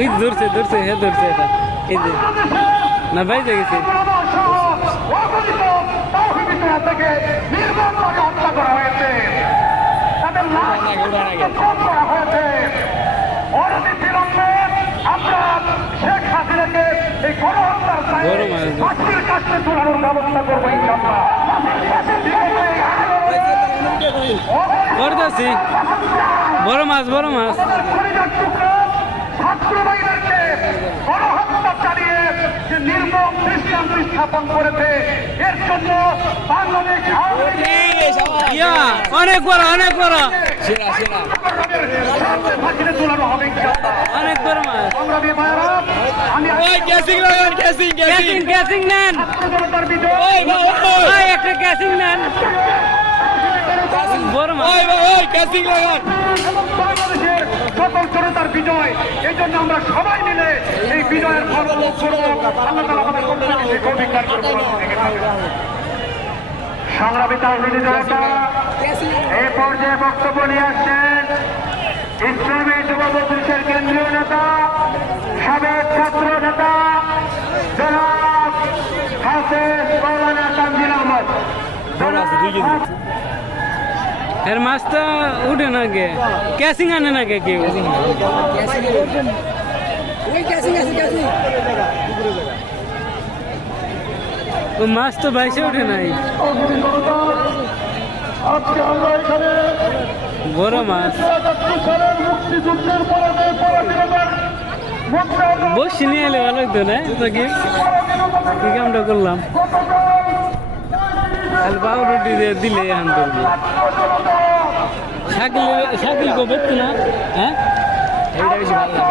ওই ধরছে ধরছে হে ধরছে এটা। এই যে না ভাই গেছে। আন্দোলন করতেছি বড় মাছ বড় মাছ। টুকরো গণহত্যা চালিয়ে যে নির্মম দৃষ্টান্ত স্থাপন করেছে এর জন্য বাংলাদেশ অনেক বড় অনেক বড়। তোলানো হবে অনেক বড় সংগ্রামী আমি গ্যাসিং গ্যাসিং একটা গ্যাসিং নেন। এবং বাংলাদেশের সকল জনতার বিজয়। এই জন্য আমরা সবাই মিলে এই বিজয়ের ফল আল্লাহ তাআলা আমাদের। সংগ্রামী তাহিনী জনতা এই পর্যায়ে বক্তব্য নিয়ে আসছেন ইসলামী যুব মজলিসের কেন্দ্রীয় নেতা সাবেক ছাত্র নেতা জনাব হাফেজ মৌলানা তানজিল আহমদ। জনাব এর মাছটা উঠে না গে ক্যাসিং আনে না গে কেউ? ও মাছ তো বাইসে উঠে নাই। বড় মাছ। বসে নিয়ে এলে ভালো হতো না? নাকি কি কামটা করলাম? খালি বাবু রুটি দিয়ে দিলে এখন করবি শাকিল শাকিল কো বেচতো না হ্যাঁ? এইটা বেশি ভালো লাগে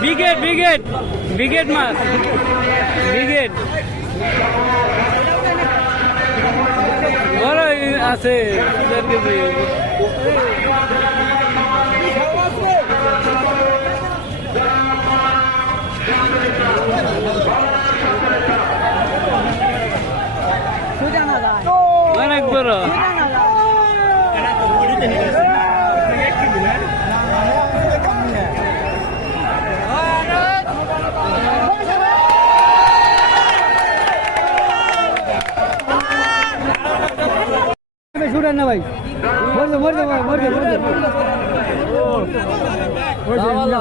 ব্রিগেড ব্রিগেড ব্রিগেড মাছ ব্রিগেড। বড় আছে অনেক বড়। শুটেন না ভাই। মরবে মরবে ভাই মরবে মরবে। আমরা